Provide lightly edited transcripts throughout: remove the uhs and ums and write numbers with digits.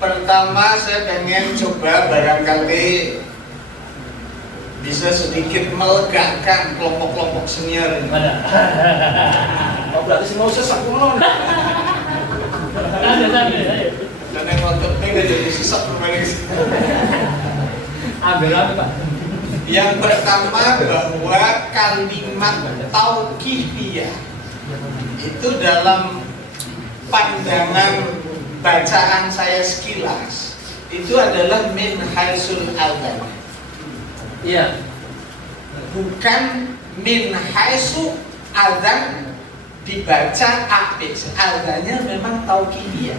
Pertama saya pengen coba barangkali bisa sedikit melegakan kelompok-kelompok senior ini. Oh berarti semua sesak ngono. Dan yang ngotot nggak jadi sesak kembali. Ambil apa Pak? Yang pertama bahwa kalimat tauqifiyah itu dalam pandangan bacaan saya sekilas itu adalah min haisul adzan. Iya. Bukan min haisu adzan dibaca apik. Adzannya memang tauqifiyah.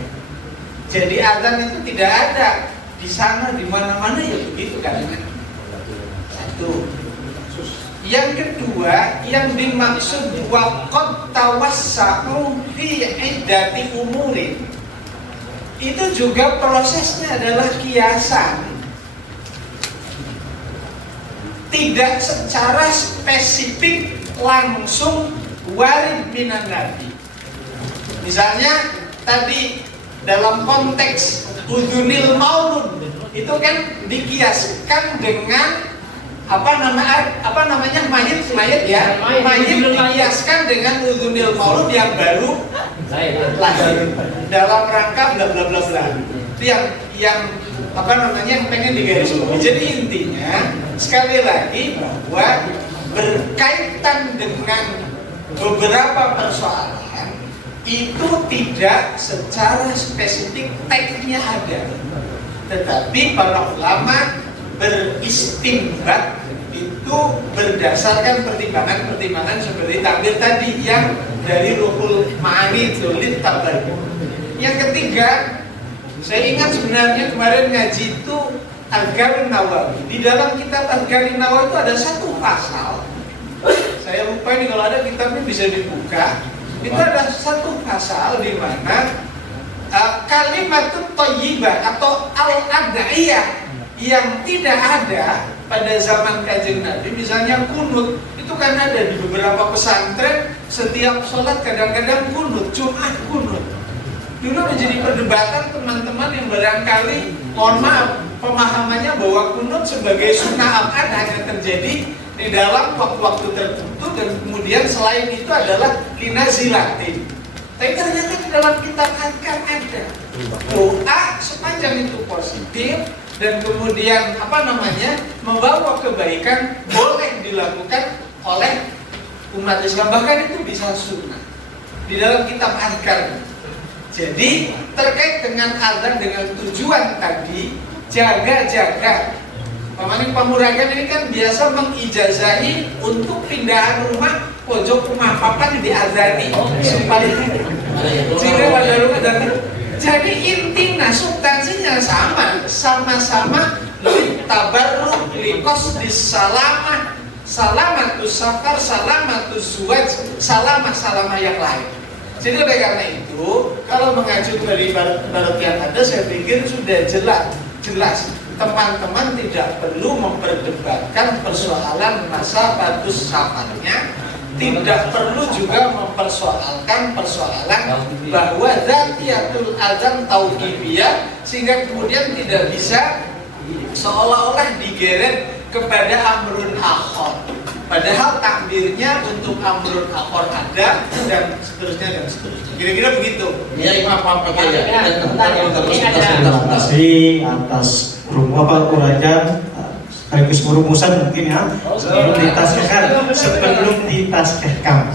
Jadi adzan itu tidak ada di sana di mana-mana ya begitu kan. Satu. Yang kedua, yang dimaksud waqad tawassa'u fi iddati umurin. Itu juga prosesnya adalah kiasan. Tidak secara spesifik langsung warid minan nabi. Misalnya tadi dalam konteks udhunil maulud itu kan dikiaskan dengan apa namanya mayit ya, mayit dikiaskan dengan udhunil maulud yang baru lahir dalam rangka bla bla bla bla. Itu yang yang pengen digarisbawahi. Jadi intinya sekali lagi bahwa berkaitan dengan beberapa persoalan itu tidak secara spesifik teksnya ada, tetapi para ulama beristinbat itu berdasarkan pertimbangan-pertimbangan seperti takbir tadi yang dari Ruhul Ma'ani Dzulid Tabari. Yang ketiga, saya ingat sebenarnya kemarin ngaji itu Al-Gharib Nawawi. Di dalam kitab Al-Gharib Nawawi itu ada satu pasal. Saya lupa ini, kalau ada kitabnya bisa dibuka. Itu ada satu pasal di mana kalimat thayyibah atau al-ad'iyah yang tidak ada pada zaman Kanjeng Nabi, misalnya kunut, itu kan ada di beberapa pesantren, setiap sholat kadang-kadang kunut, Jumat kunut. Dulu menjadi perdebatan teman-teman yang barangkali, mohon maaf, pemahamannya bahwa kunut sebagai sunnah abad hanya terjadi di dalam waktu-waktu tertentu dan kemudian selain itu adalah linazilatin. Tapi ternyata di dalam kitab Adkar ada doa sepanjang itu positif dan kemudian membawa kebaikan boleh dilakukan oleh umat Islam, bahkan itu bisa sunnah di dalam kitab Adkar. Jadi terkait dengan azan dengan tujuan tadi jaga-jaga. Pamuragan ini kan biasa mengijazahi untuk pindahan rumah pojok rumah papan diazani supaya sehingga pada rumah dan jadi intinya substansinya sama-sama tabarruk likos disalamah salamatus safar salamatus zuwaj salamah yang lain. Jadi oleh karena itu kalau mengacu dari barat yang ada, saya pikir sudah jelas teman-teman tidak perlu memperdebatkan persoalan masa batus safarnya, tidak perlu juga mempersoalkan persoalan bahwa zatiyatul azan tauqifiyah, sehingga kemudian tidak bisa seolah-olah digeret kepada amrun akhor. Padahal takbirnya untuk amrun akhor ada dan seterusnya. Kira-kira begitu. Ya Imam Pak ya. Terima kasih atas uraian sekaligus perumusan mungkin ya. Sebelum ditaskehkan.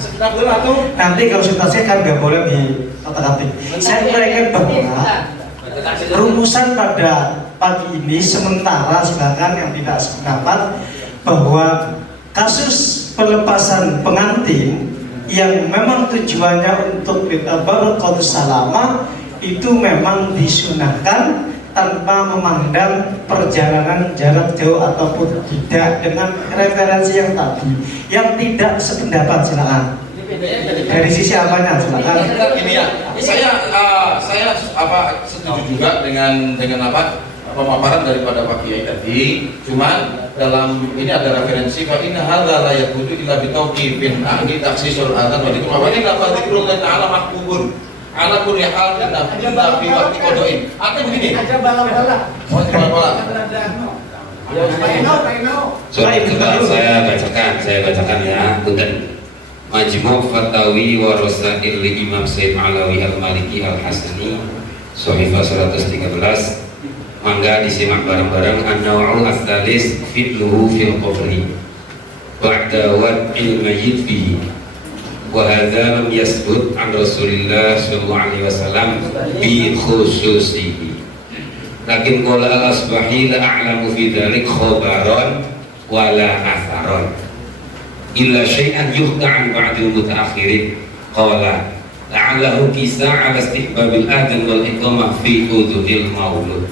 Nanti kalau ditaskehkan nggak boleh dikotak-atik. Saya uraikan bahwa rumusan pada pagi ini sementara, silakan yang tidak sependapat bahwa kasus pelepasan pengantin yang memang tujuannya untuk berqadus salamah itu memang disunahkan tanpa memandang perjalanan jarak jauh ataupun tidak, dengan referensi yang tadi. Yang tidak sependapat silakan. Dari sisi apanya silakan. Ini ya, saya setuju juga dengan pemaparan daripada Pak Kiai tadi. Cuman dalam ini ada referensi fa inna hadza la yaqutu illa bi tauqifin ani taksisul adzan wa dzikru wa inna fa dzikrullah ta'ala mahbubun. ala kulli hal kita fi waqti qadain. Artinya begini. Aja bala-bala. Oh, bola-bola. Coba saya bacakan ya. Punten. Majmu' Fatawi wa Rasail Imam Said Alawi Al-Maliki Al-Hasani Sohifah 113. Mangga disimak bareng-bareng. An-naw'u ats-tsalis fitluhu fil qabri ba'da wad'il mayyit fihi. Wa hadza lam yasbut an Rasulillah sallallahu alaihi wasallam bi khususihi. Lakin qala al-Asbahi la a'lamu fi dzalik khabaran wa la atharan illa syai'an yuhta'an ba'dil mutaakhirin. Qala la'allahu kisa 'ala istihbabil adhan wal iqamah fi udhunil maulud.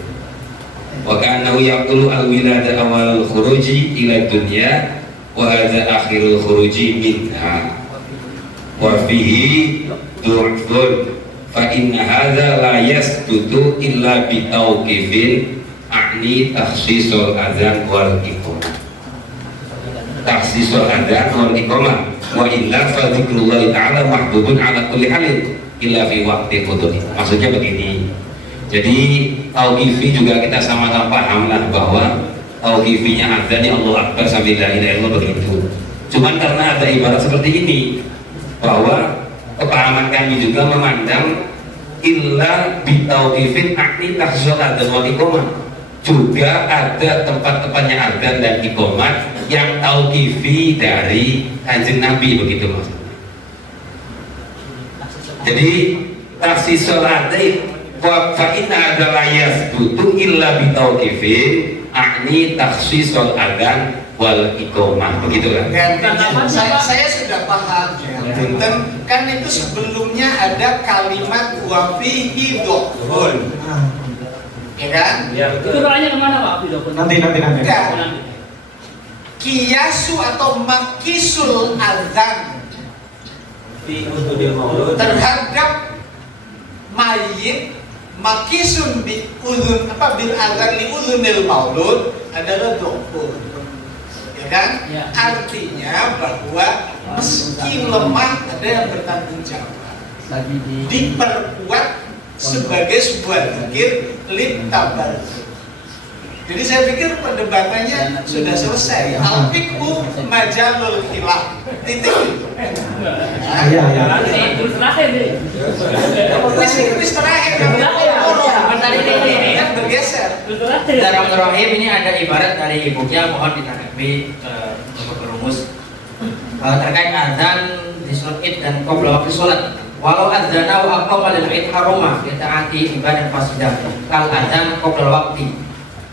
Wa ka'annahu yaqulu al-wilada awal al-khuruji ila dunya wa hadha akhirul khuruji minha wa fihi du'fun fa inna hadha la yasbutu illa bi tauqifin a'ni takhsisul adzan wal iqamah. Takhsisul adzan wal iqamah wa illa fa dzikrullah ta'ala mahbubun ala kulli halin illa fi waqti qudri. Maksudnya begini. Jadi tauqifi juga kita sama-sama paham lah bahwa tauqifinya adzan ya Allah Akbar sambil la ilaha illallah begitu. Cuman karena ada ibarat seperti ini bahwa kepahaman kami juga memandang illa bitauqifin akni takhsisul adzan wal iqamah, juga ada tempat-tempatnya adzan dan iqamat yang tauqifi dari Kanjeng Nabi, begitu maksudnya. Jadi takhsisul adzan fa inna adalah yasbutu illa bitauqifin akni takhsisul adzan wal iqamah, begitulah. Saya sudah paham ya. Punten, kan itu sebelumnya ada kalimat wa fihi dhuhun. Ya kan? Itu doanya kemana Pak? Nanti. Enggak. Kiyasu atau makisul adzan terhadap mayit makisun bi udhun bil adzan li udhunil maulud adalah dhuhun. Kan? Ya. Artinya bahwa meski lemah ada yang bertanggung jawab, diperkuat sebagai sebuah zikir lit tabarruk. Jadi saya pikir perdebatannya sudah selesai. Al-fiqhu majalul khilaf. Titik itu. Terus terakhir nih. Kuis terakhir. Kan bergeser. Bismillahirrahmanirrahim. Ini ada ibarat dari ibunya, mohon ditanggapi untuk berumus terkait adzan di sholat id dan qabla waktu sholat. Walau adzana wa aqama lil id haruma bi ta'ati ibadah fasidah kal adzan qabla waqti.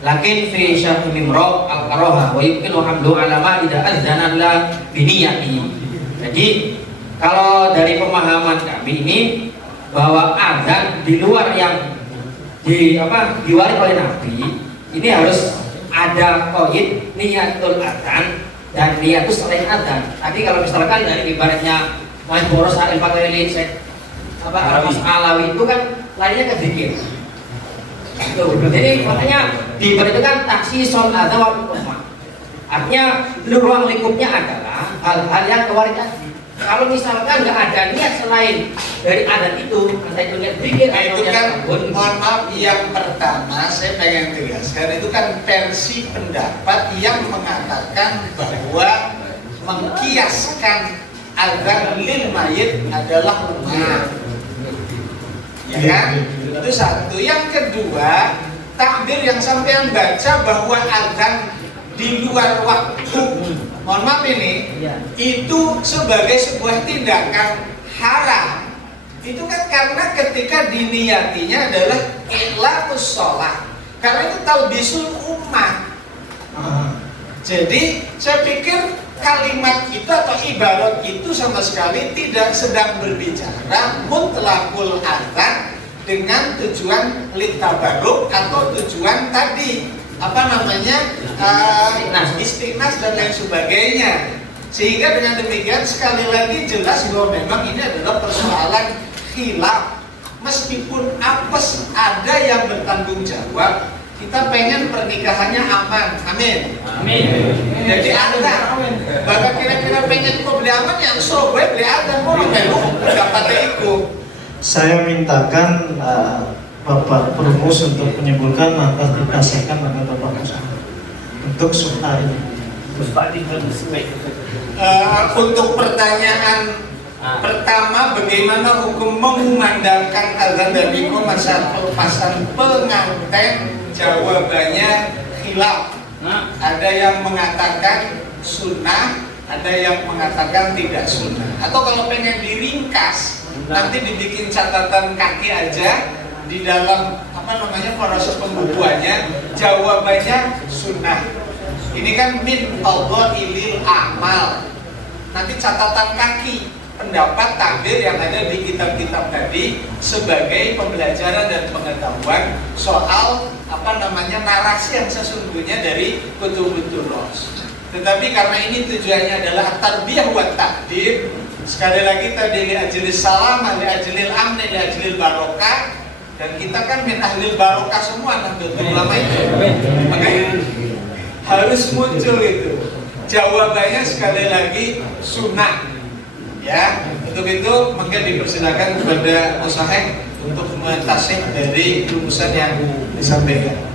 Lakin fi syarh mimra al-karaha wa yumkinu hamlu ala ma idza adzana la biniyati. Jadi kalau dari pemahaman kami ini bahwa adzan di luar yang diwaris oleh Nabi ini harus ada qaid niyatul adzan dan niyatus selain adzan. Tapi kalau misalkan dari ibaratnya Mas Boros Al-Fatihah Mas Alawi itu kan lainnya ke zikir. Jadi makanya di ibarat itu kan takhsisul adzan wal iqamah. Artinya ruang lingkupnya adalah hal-hal yang kewaris tadi. Kalau misalkan nggak ada niat selain dari adat itu, entah itu niat zikir atau itu niat kan, sabun. mohon maaf, yang pertama saya pengen tegaskan itu kan versi pendapat yang mengatakan bahwa mengkiaskan adzan lil mayit adalah lemah. Ya kan? Itu satu. Yang kedua, takbir yang sampean baca bahwa adzan di luar waktu, mohon maaf ini, itu sebagai sebuah tindakan haram. Itu kan karena ketika diniatinya adalah iqlatus sholat, karena itu talbisul ummah. Jadi saya pikir kalimat itu atau ibarat itu sama sekali tidak sedang berbicara mutlaqul adzan dengan tujuan litabaruk atau tujuan tadi istiqnas dan lain sebagainya. Sehingga dengan demikian sekali lagi jelas bahwa memang ini adalah persoalan khilaf. Meskipun apes ada yang bertanggung jawab, kita pengen pernikahannya aman, amin. Amin. Jadi ada, bahkan kira-kira pengen kok beli aman yang so gue beli ada mau melu dapat itu. Saya mintakan Bapak Perumus untuk menyimpulkan lantas dipasangkan pada Bapak Musa untuk soal ini. Untuk pertanyaan pertama, bagaimana hukum mengumandangkan azan dan iqamah saat pelepasan pengantin? Jawabannya khilaf. Ada yang mengatakan sunnah, ada yang mengatakan tidak sunnah. Atau kalau pengen diringkas, nanti dibikin catatan kaki aja di dalam proses pembukuannya. Jawabannya sunnah. Ini kan min fadhailil amal. Nanti catatan kaki pendapat takbir yang ada di kitab-kitab tadi sebagai pembelajaran dan pengetahuan soal narasi yang sesungguhnya dari kutubut ros. Tetapi karena ini tujuannya adalah tarbiyah wa takdir, sekali lagi tadi li ajlil salam, li ajlil amni, li ajlil barokah, dan kita kan min ahlil barokah semua nanti ulama itu. Makanya harus muncul itu. Jawabannya sekali lagi sunnah. Ya, untuk itu maka dipersilakan kepada Musahek untuk mentasih dari rumusan yang disampaikan.